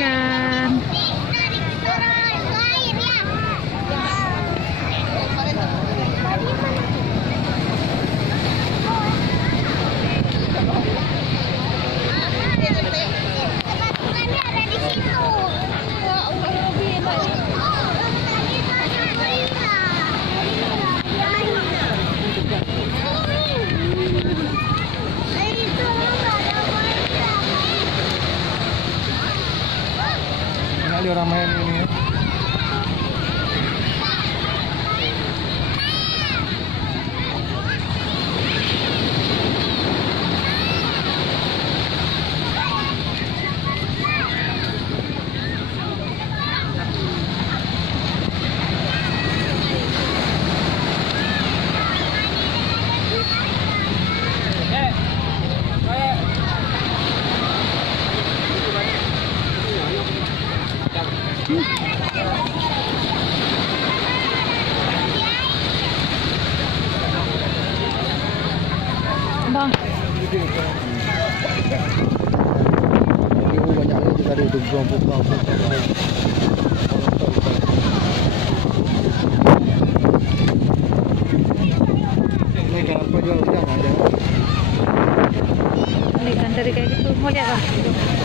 ikan. Enak dia orang main ini. Bang, Banyak lagi juga ada buka. Ini kenapa jual udang aja? ikan dari kayak gitu. Mau lihat, Bang?